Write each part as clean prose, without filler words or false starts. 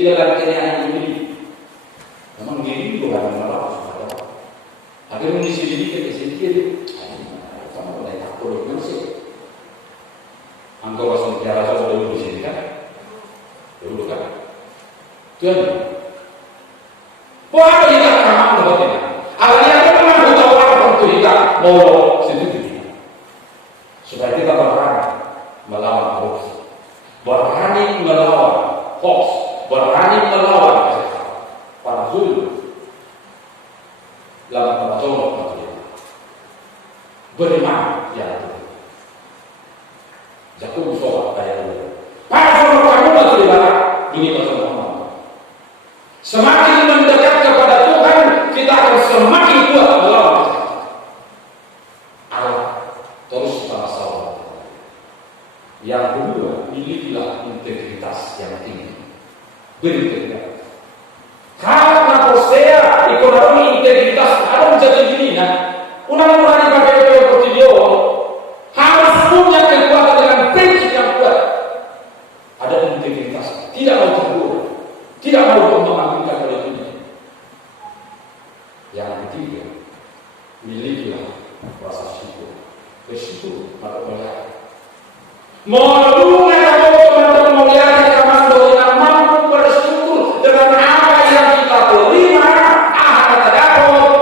sedikit dalam kenyataan ini. Memang gini juga kan malah sudah. Ada yang sedikit. Kamu boleh takut dengan sih. Angkau langsung bicara sama dulu di sini kan? Dulu kan? Tuan. Wah, ini kan kamu dapat. Awalnya aku memang butuh orang untuk kita mau sedikit. Supaya kita berani melawan hoax, berani melawan hoax, berani melawan para zulm, lawan pertolongan manusia. Beriman ya itu. Jatuh sholat kayak itu. Para kamu masih di barat dunia bersama. Semakin mendekat kepada Tuhan, kita akan semakin kuat melawan Allah. Terus sama-sama. Yang kedua, milikilah integritas yang tinggi. Berintegritas. Karena posea ekonomi integritas ada menjadi gini, nah, undang-undang di KPP Portilio harus punya kekuatan dengan prinsip yang kuat. Ada integritas, tidak mau tergurau, tidak mau mengambilkan oleh dunia. Yang ketiga, milikilah rasa syukur. Bersyukur pada Allah. Modulnya teman-teman melihat komando yang mampu bersyukur dengan apa yang kita terima, apa kita dapat,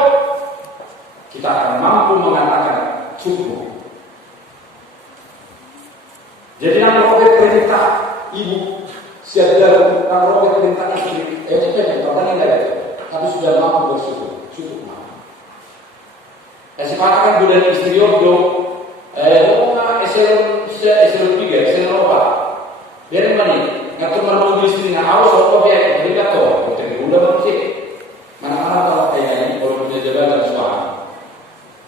kita akan mampu mengatakan syukur. Jadi yang robek perintah ibu siapa yang robek perintah istri, pertanyaan dari tapi sudah mampu bersyukur, syukur mampu. Sepatahkan bulan istri Yordo. Eselon 3, eselon 4. Biar mana? Ngatur malu istri na awas apa biar jadi kata. Kita udah bersih. Mana-mana kalau kayak ini kalau punya jabatan suami.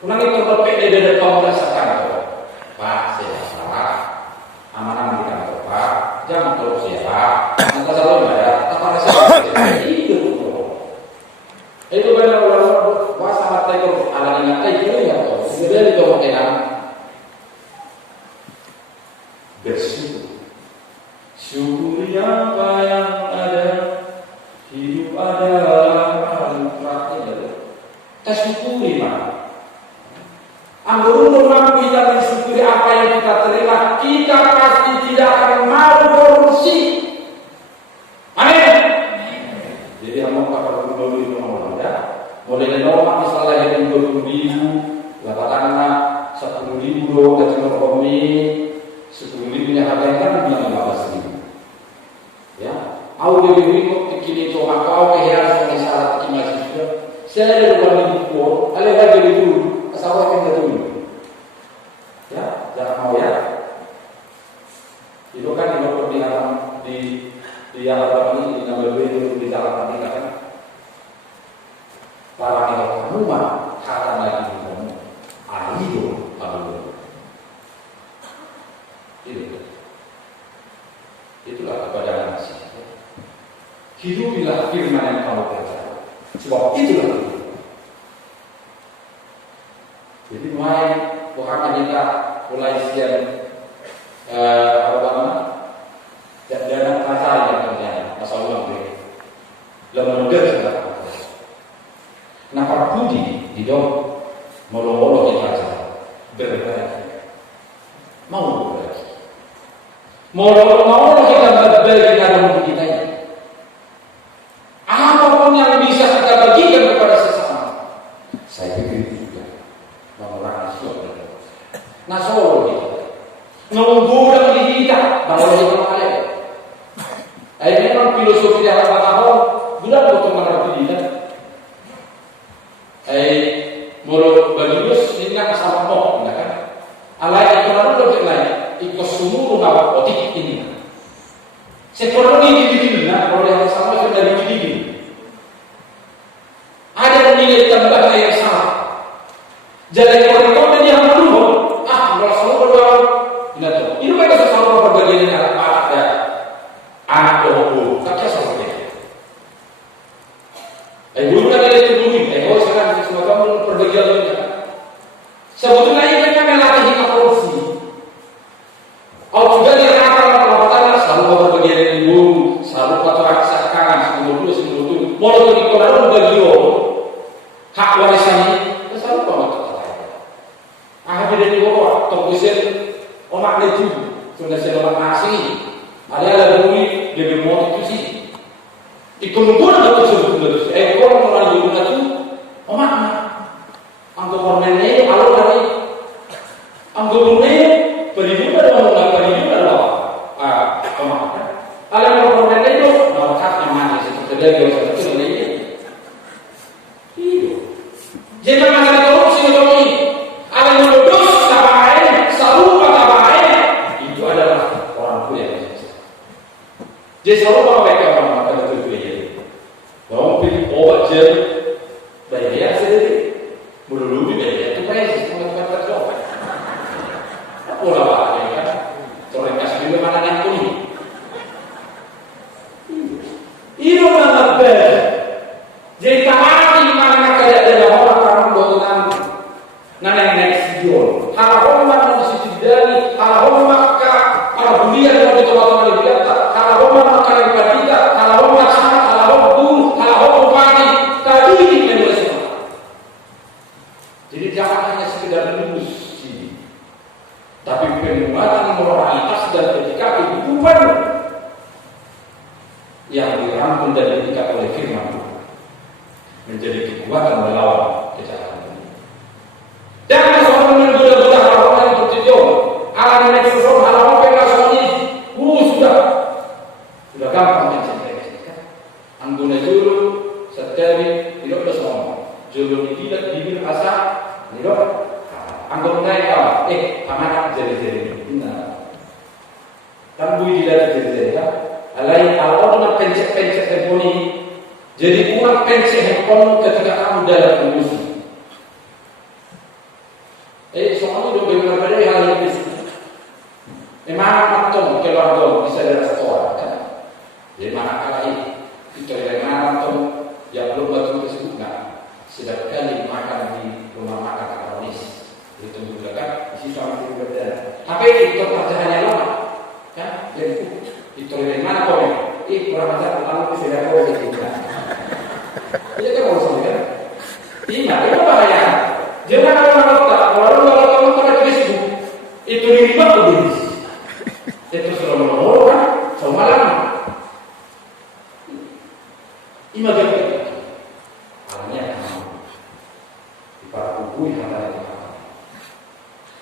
Kunang itu berpek dari kaum rasakan. Pak, saya salah. Amanah di kantor Pak. Jangan korupsi ya Pak. Nanti selalu bayar. Tanpa rasa itu. Itu benar orang puasa mata itu ala ingat itu ya toh. Sebenarnya itu makan bersyukur. Syukuri apa yang ada. Hidup adalah anugerah. Kita syukuri Pak. Anggur mampu kita mensyukuri apa yang kita terima, kita pasti tidak akan mau korupsi. Amin. Jadi amal kapal dulu itu boleh normal misalnya yang 20.000, lapatannya 10.000 kacang romi, 10.000 nya harga kan 15.000. Ya, awal lebih ikut kini itu maka awal kehilangan sebagai syarat masih sudah. Saya ada dua minggu, ada lagi itu asal orang yang dulu. Ya, jangan mau ya. Itu kan di perpihakan di halaman ini di nama itu di dalam hati kan. Para kamu mah kata lagi kamu ayo itulah kepada nasi. Hidupilah firman yang kamu percaya. Sebab itulah hidup. Jadi mulai Tuhan kita mulai siang dan pasal yang terjadi pasal uang lembaga sudah. Nah, para budi di dong molo-molo kita aja berbagi, mau berbagi, molo-molo kita berbagi dalam kita ini. Apapun yang bisa kita bagikan kepada sesama, saya pikir itu juga mengurangi syukur. Nah, solo kita, nunggu di kita, bahwa kita mulai. Memang filosofi dalam tahun bulan untuk mengerti kita. Moro bagius ingat sama mo, kan? Alai itu lalu lebih lain, ikut semua bawa otik ini. Sekolah ini digini, nah, kalau yang sama sudah digini. Ada nilai tambah yang salah. Jadi kalau dia menurut, kalau semua berbawa, ini mereka sesama berbagian dengan anak ya, anak doa, tak kisah seperti itu. Dulu kan ada itu dulu, kalau sekarang semua kamu perbagian lainnya. Sebetulnya ini kan melatih korupsi. Kalau juga dia kata perbuatan selalu berbagian ibu, selalu kotor aksakan, Omak leju, sudah selamat nasi. Ada bumi dia bermotif itu sih. Ikut-ikut ada terus. Ekor orang juru itu, omak. Anggo permennya kalau dari anggo bumi peribu ada orang peribu ada. Omak. Kalau permennya itu melekat namanya seperti dia biasa itu namanya. Iya. Jangan masalah korupsi itu ini. Ada yang bodoh tabain, sarupa tabain. Itu adalah orang tua yang jadi sarupa mereka orang makan itu dia. Orang pilih obat jadi bayar sendiri. Melulu bayar itu presis tempat kerja. Pola apa ya kan? Orang kasih juga mana yang kuning. Itu mana ber. Jadi tamat di mana kaya ada orang bodohan. Nana next year. Kalau orang masih tidak, kalau orang kalau bulian kalau di tempat-tempat biasa, kalau orang makan yang berbeda, kalau orang sama, kalau orang guru, kalau orang pagi, tadi ini menulis. Jadi jangan hanya sekedar lulus sini, tapi penguatan moralitas dan etika kehidupan yang dirangkum dan diikat oleh firman Tuhan menjadi kekuatan melawan kejahatan. Dan seorang menggoda-goda hal-hal yang bertujuan alam yang sesuatu hal-hal pengasal ini sudah gampang menceritakan angguna juru setiap tidak ada semua juru tidak bibir asa tidak angguna naik amanah jari-jari kan bui tidak jari-jari kan lain kalau pencet-pencet handphone ini jadi uang pencet handphone ketika kamu dalam musuh. Soalnya udah benar-benar hal yang bisa. Memang atau keluarga bisa dari sekolah kan? Jadi mana kala ini itu dari mana atau yang belum betul tersebut nggak sedap kali makan di rumah makan Karonis itu juga kan isi suami itu berbeda. Tapi itu kerjaannya lama kan? Jadi itu dari mana kau? Kurang ajar utama itu sudah kau juga. Jadi kan mau kan? Ingat itu bahaya. Jangan kalau pada Facebook itu dilibat tuh itu sudah menolong kan, sama lama. Imagine kita, alamnya di para buku yang ada di sana.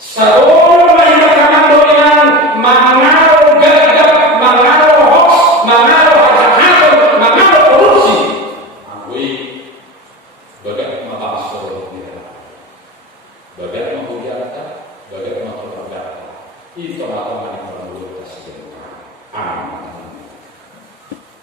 Seorang banyak kanan dominan, mengaruh gagap, mengaruh hoax, mengaruh hajat-hajat, mengaruh korupsi. Akui, bagai mata seorang dia. Bagai menghujatkan, bagai menghormatkan. Itu adalah yang perlu kita sedekahkan. Amin.